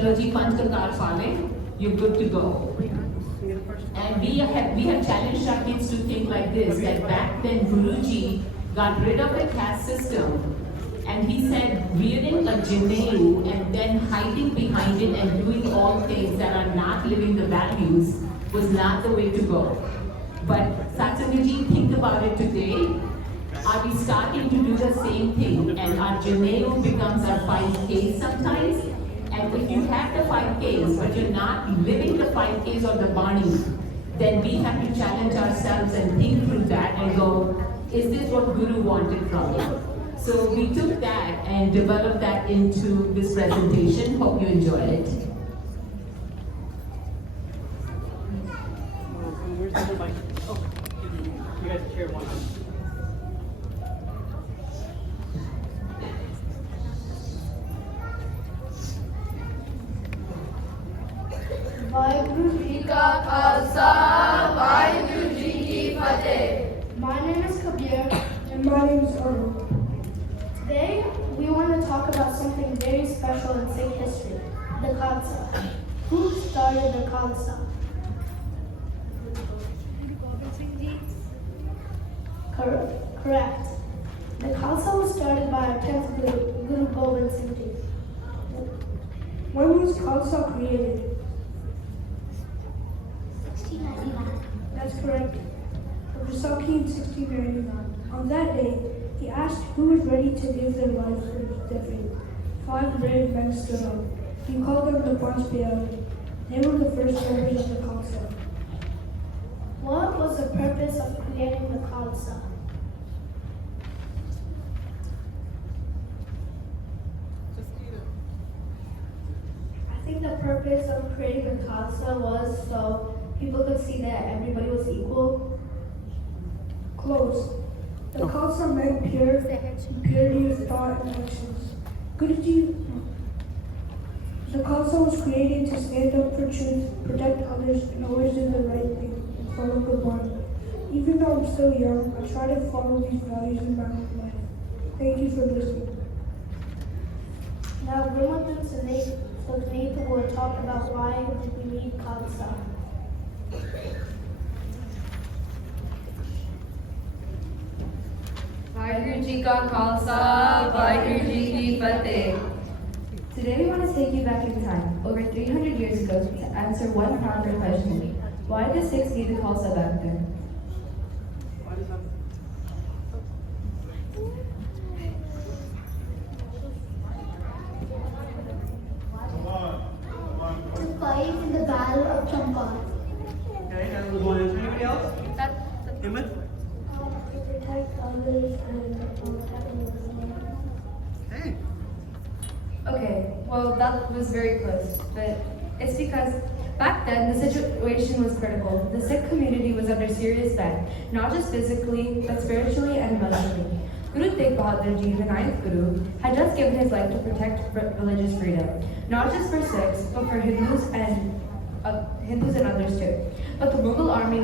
Chalo ji panch kakar phale, you're good to go. And we have challenged our kids to think like this, that back then Guruji got rid of the caste system, and he said rearing a Janeu and then hiding behind it and doing all things that are not living the values was not the way to go. But Satsangaji, think about it today. Are we starting to do the same thing? And our Janeu becomes our 5Ks sometimes. And if you have the 5Ks, but you're not living the 5Ks or the Bani, then we have to challenge ourselves and think through that and go, is this what Guru wanted from me? So we took that and developed that into this presentation. Hope you enjoy it. Where's the mic? Oh, you guys share one. Waheguru ji का खालसा वाहिगुरु जी की फतेह. My name is Kabir. And my name is Arnold. Today we want to talk about something very special in Sikh history, the Khalsa. Who started the Khalsa? Correct. The Khalsa was started by our 10th Guru, Guru Gobind Singh Ji. When was Khalsa created? 1699. That's correct. Vaisakhi in 1699. On that day, he asked who was ready to give their lives for their faith. 5 brave men stood up. He called them the Panch Pyare. They were the first members of the Khalsa. What was the purpose of creating the Khalsa? I think the purpose of creating the Khalsa was so people could see that everybody was equal. Close. The Khalsa meant purity of thought and actions. Guruji, the Khalsa was created to stand up for truth, protect others, and always do the right thing and follow Gurmat. Even though I'm still young, I try to follow these values in my own life. Thank you for listening. Now, Gurmat and Singh will talk about why we need Khalsa. Vaisakhi ji ka Khalsa, Vaisakhi ji ki Fateh. Today we want to take you back in time, over 300 years ago, to answer one profound question. Why did Sikhs need the Khalsa back then? To fight in the Battle of Champaran. Okay, now we'll go on. Anybody else? Herman? To protect others and Hey. Okay, well that was very close, but it's because back then the situation was critical. The Sikh community was under serious threat, not just physically, but spiritually and emotionally. Guru Tegh Bahadur Ji, the 9th Guru, had just given his life to protect religious freedom, not just for Sikhs, but for Hindus and others too. But the Mughal army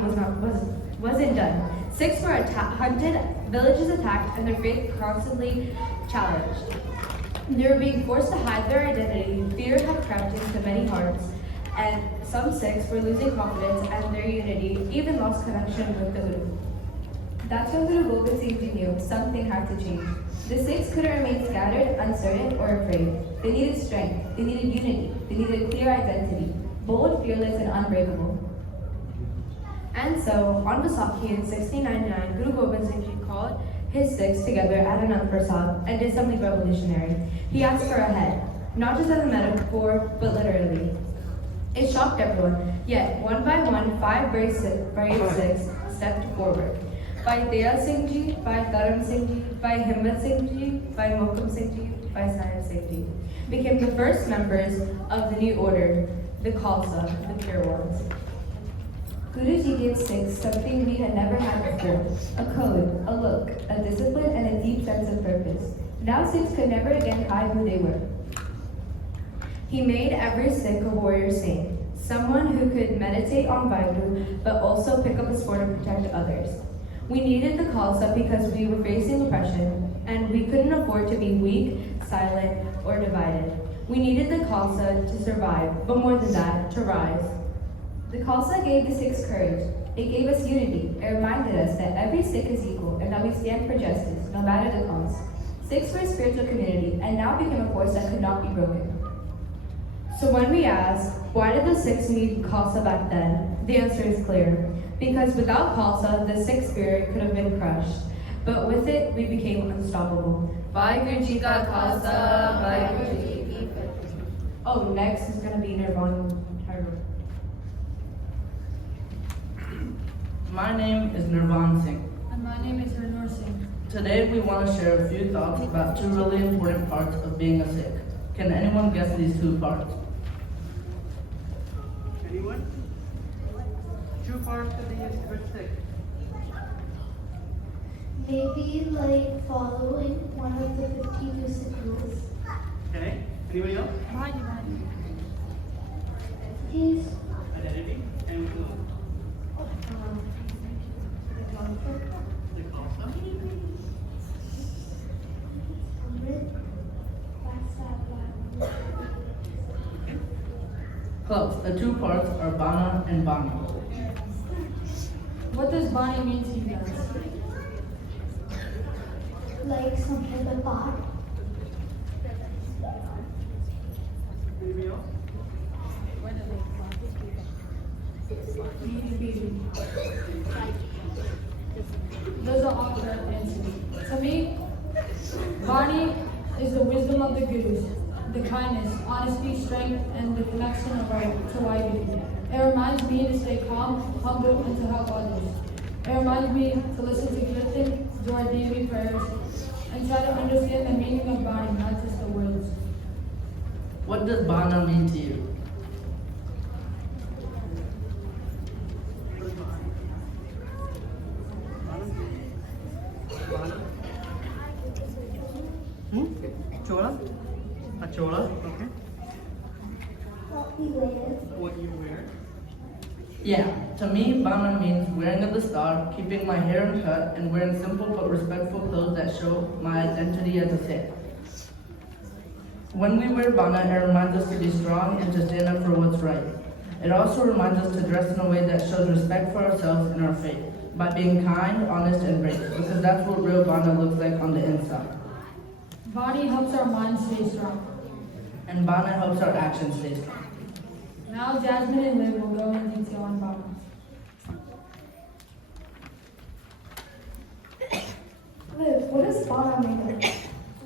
wasn't done. Sikhs were hunted, villages attacked, and their faith constantly challenged. They were being forced to hide their identity. Fear had crept into many hearts, and some Sikhs were losing confidence and their unity, even lost connection with the Guru. That's when Guru Gobind Singh Ji knew something had to change. The Sikhs couldn't remain scattered, uncertain, or afraid. They needed strength, they needed unity, they needed clear identity, bold, fearless, and unbreakable. And so, on Vaisakhi in 1699, Guru Gobind Singh Ji called his Sikhs together at Anandpur Sahib and did something revolutionary. He asked for a head, not just as a metaphor, but literally. It shocked everyone, yet one by one, 5 brave Sikhs stepped forward. By Daya Singh Ji, by Dharam Singh Ji, by Herman Singh Ji, by Mokam Singh Ji, by Sahib Singh Ji, became the first members of the new order, the Khalsa, the pure ones. Guruji gave Sikhs something we had never had before, a code, a look, a discipline, and a deep sense of purpose. Now Sikhs could never again hide who they were. He made every Sikh a warrior saint, someone who could meditate on Vaheguru, but also pick up a sword and protect others. We needed the Khalsa because we were facing oppression, and we couldn't afford to be weak, silent, or divided. We needed the Khalsa to survive, but more than that, to rise. The Khalsa gave the Sikhs courage. It gave us unity. It reminded us that every Sikh is equal and that we stand for justice, no matter the cost. Sikhs were a spiritual community and now became a force that could not be broken. So when we ask, why did the Sikhs need Khalsa back then? The answer is clear. Because without Khalsa, the Sikh spirit could have been crushed. But with it, we became unstoppable. Vaisakhi Ji Ka Khalsa, Vaisakhi Ji Ki Fateh. Oh, next is going to be Herman. My name is Nirvan Singh. And my name is Herman Singh. Today we want to share a few thoughts about two really important parts of being a Sikh. Can anyone guess these two parts? Anyone? True part of the Sikh. Maybe like following one of the 52 Sikh rules. Okay. Anybody else? His Identity and who? The Khalsa. Close. The two parts are Bana and Bani. What does Bani mean to you guys? like something apart. Anybody else? Those are all correct answers. To me, Bani is the wisdom of the Gurus, the kindness, honesty, strength, and the connection of our to our unity. It reminds me to stay calm, humble, and to help others. It reminds me to listen to Kirtan, do our daily prayers, and try to understand the meaning of Bani, not just the words. What does Bana mean to you? Chola? A chola, okay. What we wear. What you wear. Yeah, to me, Bana means wearing of the star, keeping my hair uncut, and wearing simple but respectful clothes that show my identity as a Sikh. When we wear Bana, it reminds us to be strong and to stand up for what's right. It also reminds us to dress in a way that shows respect for ourselves and our faith, by being kind, honest, and brave, because that's what real Bana looks like on the inside. Bani helps our minds stay strong. And Bana helps our actions stay strong. Now Jasmine and Liv will go in detail on Bani. Liv, what does Bana mean?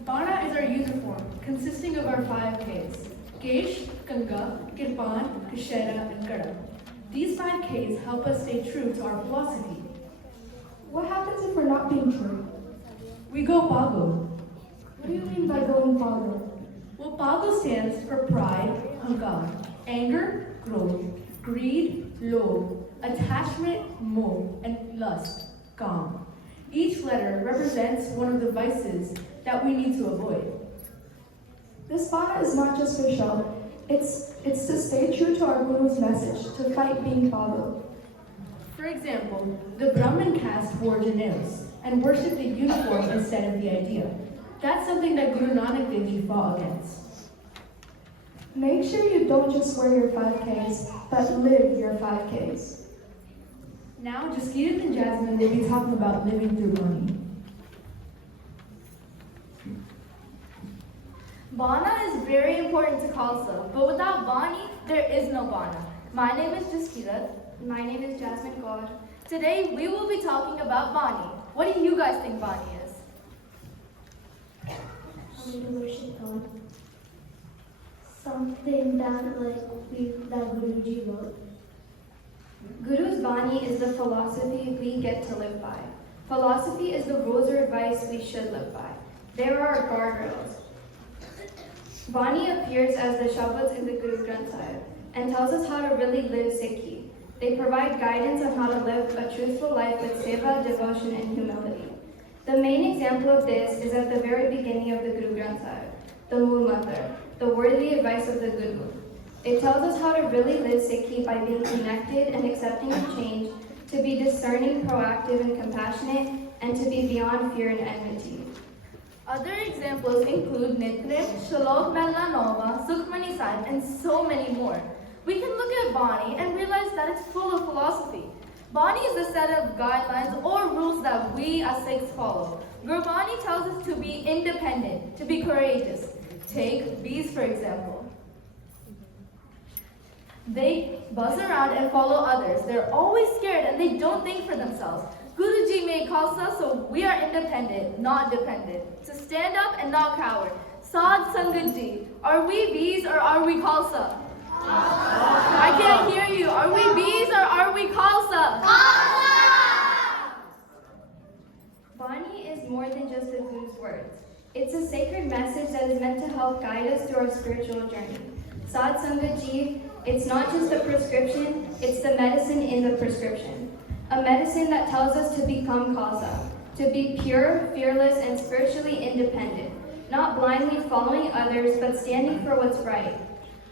Bana is our uniform, consisting of our 5 Ks. Kesh, Kanga, Kirpan, Kashera, and Kada. These 5 Ks help us stay true to our philosophy. What happens if we're not being true? We go Pago. What do you mean by going farther? Well, Pago stands for pride, Hankar, anger, growth, greed, lobe, attachment, moh, and lust, Kam. Each letter represents one of the vices that we need to avoid. This Bana is not just for show. It's to stay true to our Guru's message, to fight being followed. For example, the Brahmin caste wore janeus and worshipped the uniform instead of the idea. That's something that Guru Nanak Dev Ji fought against. Make sure you don't just wear your 5Ks, but live your 5Ks. Now, Jaskirat and Jasmine will be talking about living through Bani. Bana is very important to Khalsa, but without Bani, there is no Bana. My name is Jaskirat. My name is Jasmine Kaur. Today, we will be talking about Bani. What do you guys think Bani is? I'm going to worship God. Something that Guruji wrote. Guru's Bani is the philosophy we get to live by. Philosophy is the rules or advice we should live by. There are guardrails. Bani appears as the Shabads in the Guru Granth Sahib and tells us how to really live Sikhi. They provide guidance on how to live a truthful life with seva, devotion, and humility. The main example of this is at the very beginning of the Guru Granth Sahib, the Mool Mantra, the worthy advice of the Guru. It tells us how to really live Sikhi by being connected and accepting of change, to be discerning, proactive, and compassionate, and to be beyond fear and enmity. Other examples include Nitre, Shalom Melanova, Sukhmani San, and so many more. We can look at Bani and realize that it's full of philosophy. Bani is a set of guidelines or rules that we as Sikhs follow. Gurbani tells us to be independent, to be courageous. Take bees for example. They buzz around and follow others. They're always scared and they don't think for themselves. Guruji made Khalsa, so we are independent, not dependent. To stand up and not cower. Sad Sangat ji, are we bees or are we Khalsa? I can't hear you. Are we bees or are we Khalsa? Bani is more than just a Guru's words. It's a sacred message that is meant to help guide us through our spiritual journey. Sad Sangat ji, it's not just a prescription, it's the medicine in the prescription. A medicine that tells us to become Khalsa, to be pure, fearless, and spiritually independent, not blindly following others, but standing for what's right.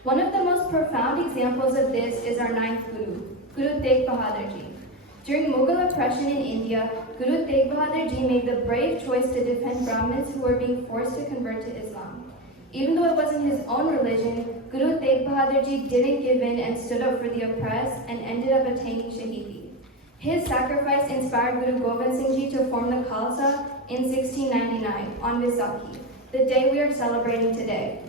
One of the most profound examples of this is our ninth Guru, Guru Tegh Bahadur Ji. During Mughal oppression in India, Guru Tegh Bahadur Ji made the brave choice to defend Brahmins who were being forced to convert to Islam. Even though it wasn't his own religion, Guru Tegh Bahadur Ji didn't give in and stood up for the oppressed and ended up attaining Shahidi. His sacrifice inspired Guru Gobind Singh Ji to form the Khalsa in 1699 on Vaisakhi, the day we are celebrating today.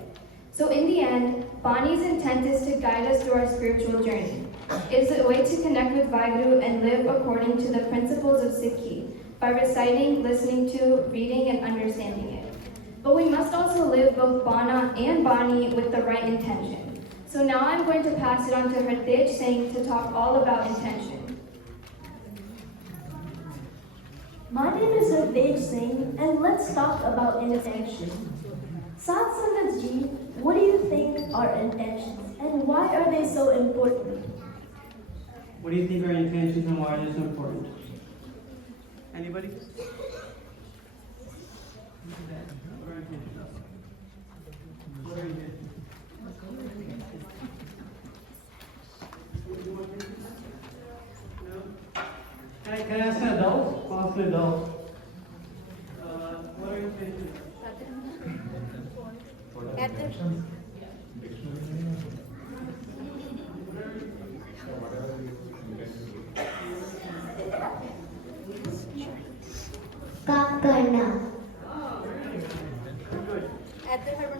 So in the end, Bani's intent is to guide us through our spiritual journey. It is a way to connect with Vaheguru and live according to the principles of Sikhi by reciting, listening to, reading, and understanding it. But we must also live both Bana and Bani with the right intention. So now I'm going to pass it on to Hartej Singh to talk all about intention. My name is Hartej Singh, and let's talk about intention. Sad Sangat ji, what do you think are intentions, and why are they so important? What do you think are intentions and why are they so important? Anybody? Can I ask an adult? I'll ask an adult. What are your intentions?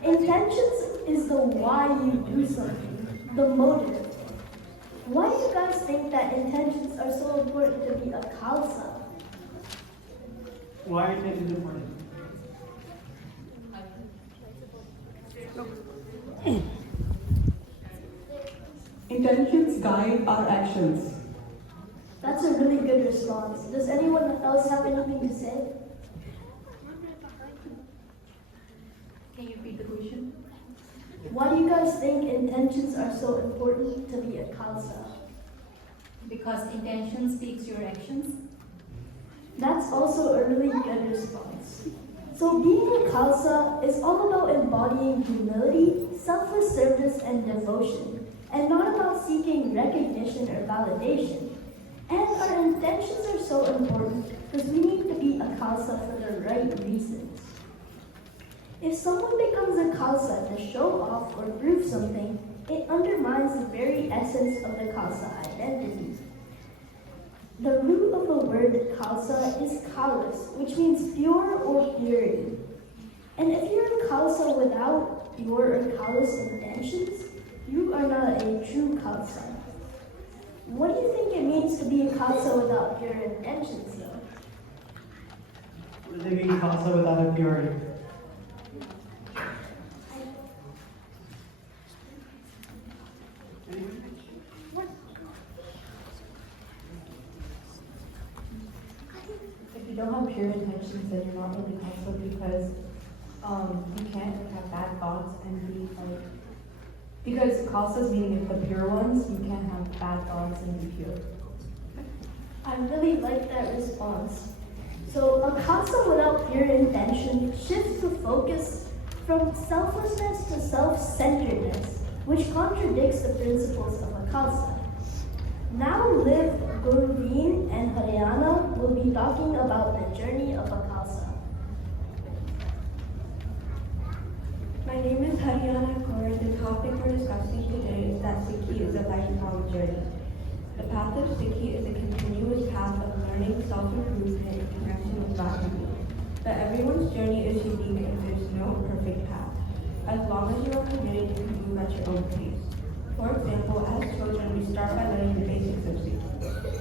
Intentions is the why you do something, the motive. Why do you guys think that intentions are so important to be a Khalsa? Why are intentions important? Intentions guide our actions. That's a really good response. Does anyone else have anything to say? Can you repeat the question? Why do you guys think intentions are so important to be a Khalsa? Because intention speaks your actions. That's also a really good response. So being a Khalsa is all about embodying humility, selfless service, and devotion, and not about seeking recognition or validation. And our intentions are so important because we need to be a Khalsa for the right reasons. If someone becomes a Khalsa to show off or prove something, it undermines the very essence of the Khalsa identity. The root of the word Khalsa is Khalis, which means pure or purity. And if you're a Khalsa without pure or Khalis intentions, you are not a true Khalsa. What do you think it means to be a Khalsa without pure intentions, though? What does it mean, Khalsa without a purity? If you don't have pure intentions, then you're not really Khalsa because you can't have bad thoughts and be like, because Khalsas meaning the pure ones, you can't have bad thoughts and be pure. I really like that response. So a Khalsa without pure intention shifts the focus from selflessness to self-centeredness, which contradicts the principles of a Khalsa. Now Liv, Gurveen, and Haryana will be talking about the journey of a Khalsa. My name is Kaur. The topic we're discussing today is that Sikhi is a lifelong journey. The path of Sikhi is a continuous path of learning, self-improvement, and connection with God and people. But everyone's journey is unique and there's no perfect path. As long as you are committed, you can move at your own pace. For example, as children, we start by learning the basics of Sikhi,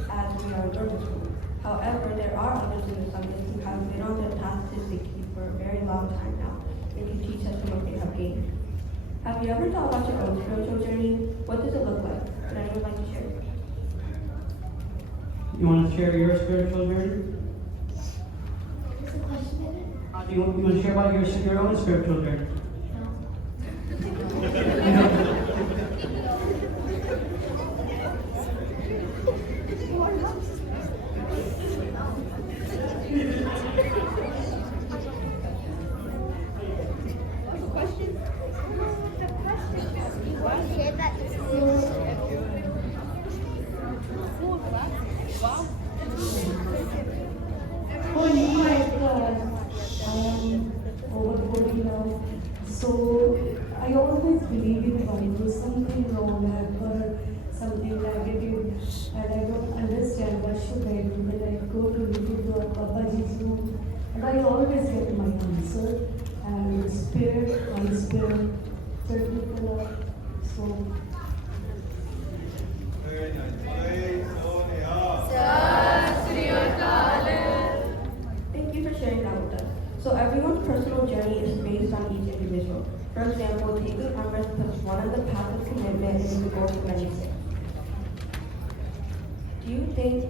as we are in Gurmat School. However, there are others in the Sangha who have been on the path to Sikhi for a very long time now and can teach us from what they have gained. Have you ever thought about your own spiritual journey? What does it look like? Would anyone like to share? You want to share your spiritual journey? You want to share about your own spiritual journey? No. So I always believe in Bible. Something wrong, I've heard something negative, and I don't understand what should I do. Then I go to YouTube or Babaji's room, and I always get my answer. And spirit, my spirit, particular. So. Thank you for sharing that with us. So everyone's personal journey is based on each individual. For example, taking Amrit puts one on the path of commitment and the goal of many things. Do you think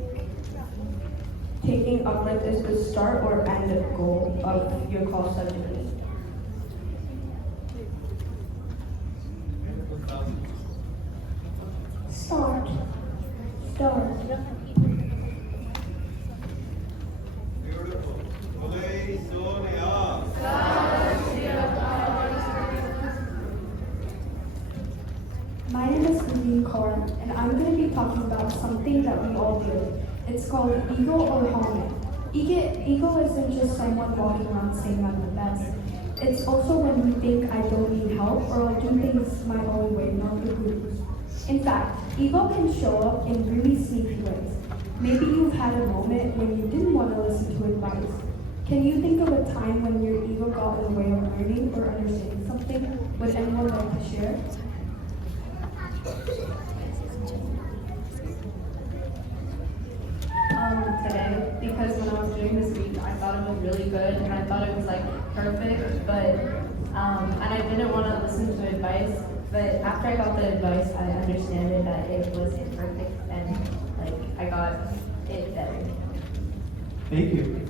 taking Amrit is the start or end goal of your Khalsa journey? Start. My name is Kaur, and I'm going to be talking about something that we all do. It's called ego or helmet. Ego isn't just someone walking around saying I'm the best. It's also when we think I don't need help or I'll do things my own way, not the Guru's. In fact, ego can show up in really sneaky ways. Maybe you've had a moment when you didn't want to listen to advice. Can you think of a time when your ego got in the way of learning or understanding something? Would anyone like to share? Today, because when I was doing this week, I thought it was really good and I thought it was like perfect, but and I didn't want to listen to advice. But after I got the advice, I understood that it was imperfect and like I got it better. Thank you.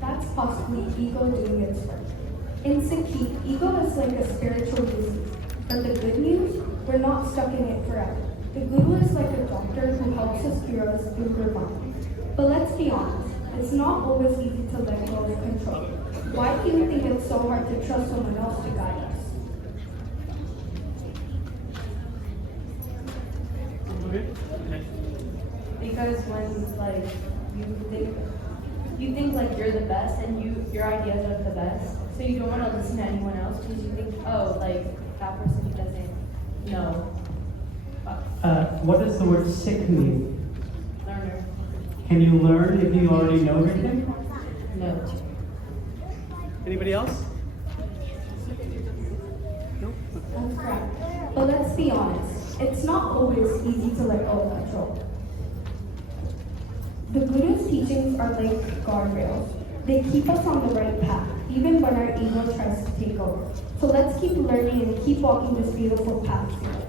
That's possibly ego doing its work. In Sikhi, ego is like a spiritual disease. But the good news, we're not stuck in it forever. The Guru is like a doctor who helps us cure us through Gurmat. But let's be honest, it's not always easy to let go of control. Why do you think it's so hard to trust someone else to guide us? Because when like you think like you're the best and your ideas are the best, so you don't want to listen to anyone else because you think, oh, like that person doesn't know. What does the word Sikh mean? Learner. Can you learn if you already know everything? No. Anybody else? That's correct. But let's be honest, it's not always easy to let go of control. The Guru's teachings are like guardrails. They keep us on the right path, even when our ego tries to take over. So let's keep learning and keep walking this beautiful path together.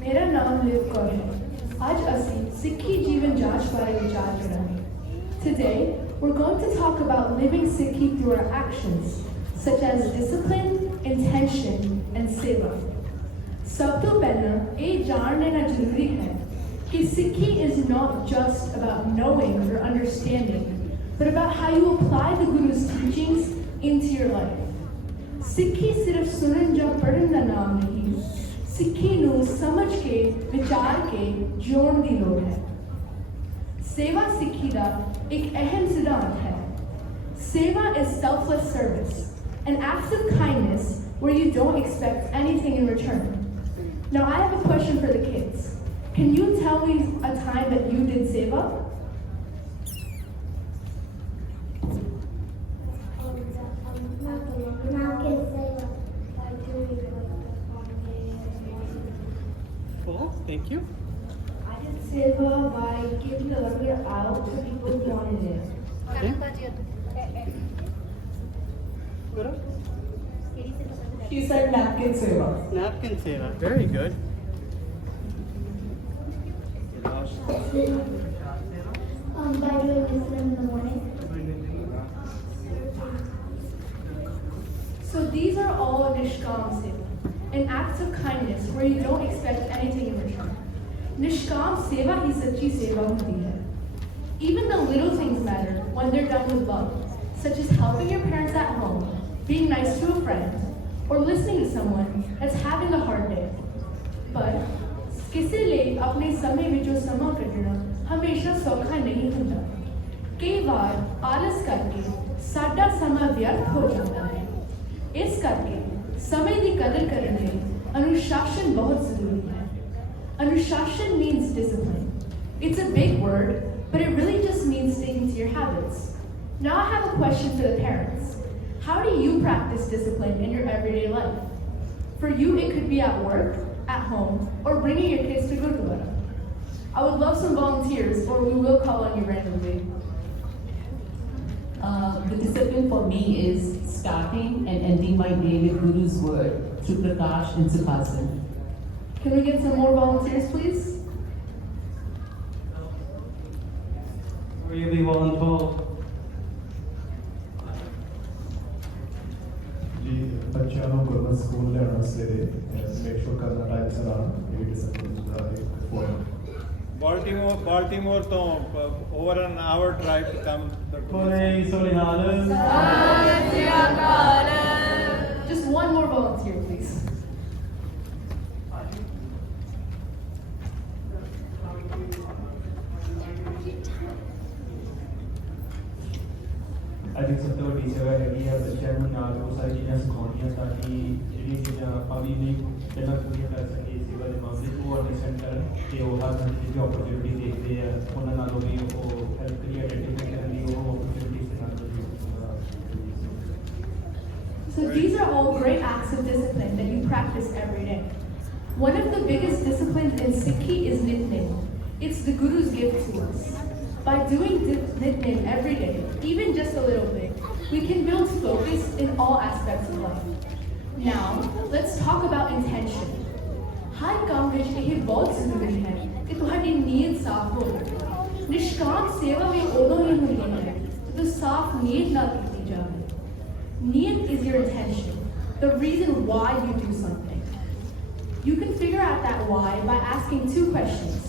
मेरा नाम live Kaur है। आज असी सिक्खी जीवन जांच बारे विचार करेंगे। Today, we're going to talk about living Sikhi through our actions, such as discipline, intention, and seva. सब तो पहला ये जान लेना जरूरी है कि Sikhi is not just about knowing or understanding, but about how you apply the Guru's teachings into your life. Sikhi सिर्फ सुनन या पढ़न का नाम नहीं, सिक्खी ਨੂੰ समझ के विचार के जोड़न की लोड़ है। सेवा सिक्खी का एक अहम सिद्धांत है। Seva is selfless service, an act of kindness where you don't expect anything in return. Now I have a question for the kids. Can you tell me a time that you did seva? Cool, thank you. I did seva by giving a little bit out to people who wanted it. Good. She said napkin seva. Napkin seva, very good. By doing wisdom in the morning. So these are all Nishkam Seva, an act of kindness where you don't expect anything in return. Nishkam Seva hi sachi seva hoti hai. Even the little things matter when they're done with love, such as helping your parents at home, being nice to a friend, or listening to someone that's having a hard day. But किसी लिए अपने समय में जो समा कटना हमेशा सौखा नहीं होता। कई बार आलस करके साडा समा व्यर्थ हो जाता है। इस करके समय की कदर करने में अनुशासन बहुत जरूरी है। Anushashan means discipline. It's a big word, but it really just means sticking to your habits. Now I have a question for the parents. How do you practice discipline in your everyday life? For you, it could be at work, at home, or bringing your kids to Gurdwara. I would love some volunteers, or we will call on you randomly. The discipline for me is starting and ending my day with Guru's word through Prakash and Sukhasan. Can we get some more volunteers, please? Really well involved. जी बच्चों को Gurmat school लेना सवेरे make sure करना time से आना ये discipline का एक point Baltimore to over an hour drive to come. Just one more volunteer, please. I think सब तो बड़ी जगह है बच्चों को ना बहुत सारी चीज़ें सिखानी ताकि जी चीज़ें अभी नहीं पहला पूरी कर सके सेवा के मामले को अंडरस्टैंड कर कि वो हर चीज़ की अपॉर्चुनिटी देखते हैं उन्होंने ना लोग वो हेल्प करिए आइडेंटिफाई करनी वो अपॉर्चुनिटी से ना So these are all great acts of discipline that you practice every day. One of the biggest disciplines in Sikhi is Nitnem. It's the Guru's gift to us. By doing Nitnem every day, even just a little bit, we can build focus in all aspects of life. Now, let's talk about intention. हर काम ਵਿੱਚ ਇਹ ਬਹੁਤ ਜ਼ਰੂਰੀ ਹੈ ਕਿ ਤੁਹਾਡੀ ਨੀਅਤ ਸਾਫ਼ ਹੋਵੇ। ਨਿਸ਼ਕਾਮ ਸੇਵਾ ਵੀ ਉਦੋਂ ਹੀ ਹੁੰਦੀ ਹੈ ਜਦੋਂ ਸਾਫ਼ ਨੀਅਤ ਨਾਲ ਕੀਤੀ ਜਾਵੇ। Niyat is your intention, the reason why you do something. You can figure out that why by asking two questions.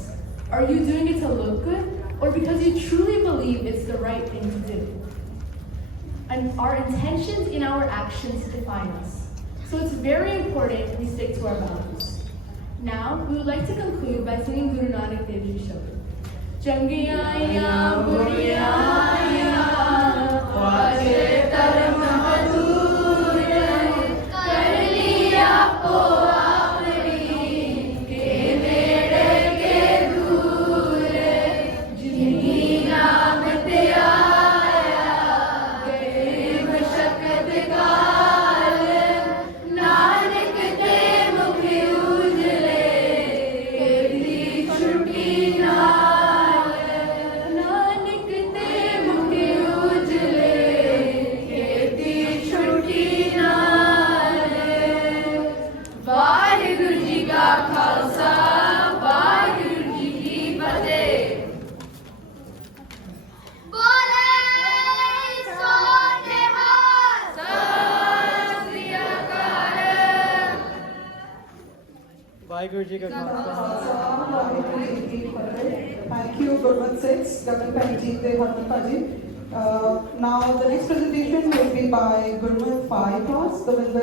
Are you doing it to look good, or because you truly believe it's the right thing to do? And our intentions in our actions define us. So it's very important we stick to our values. Now, we would like to conclude by singing Guru Nanak Dev Ji Shabad. Jangiya Guriya Waje Taram Thank you, Gurmat 6, Gagan Panji, Herman. Now the next presentation will be by Gurmat 5 class. The winners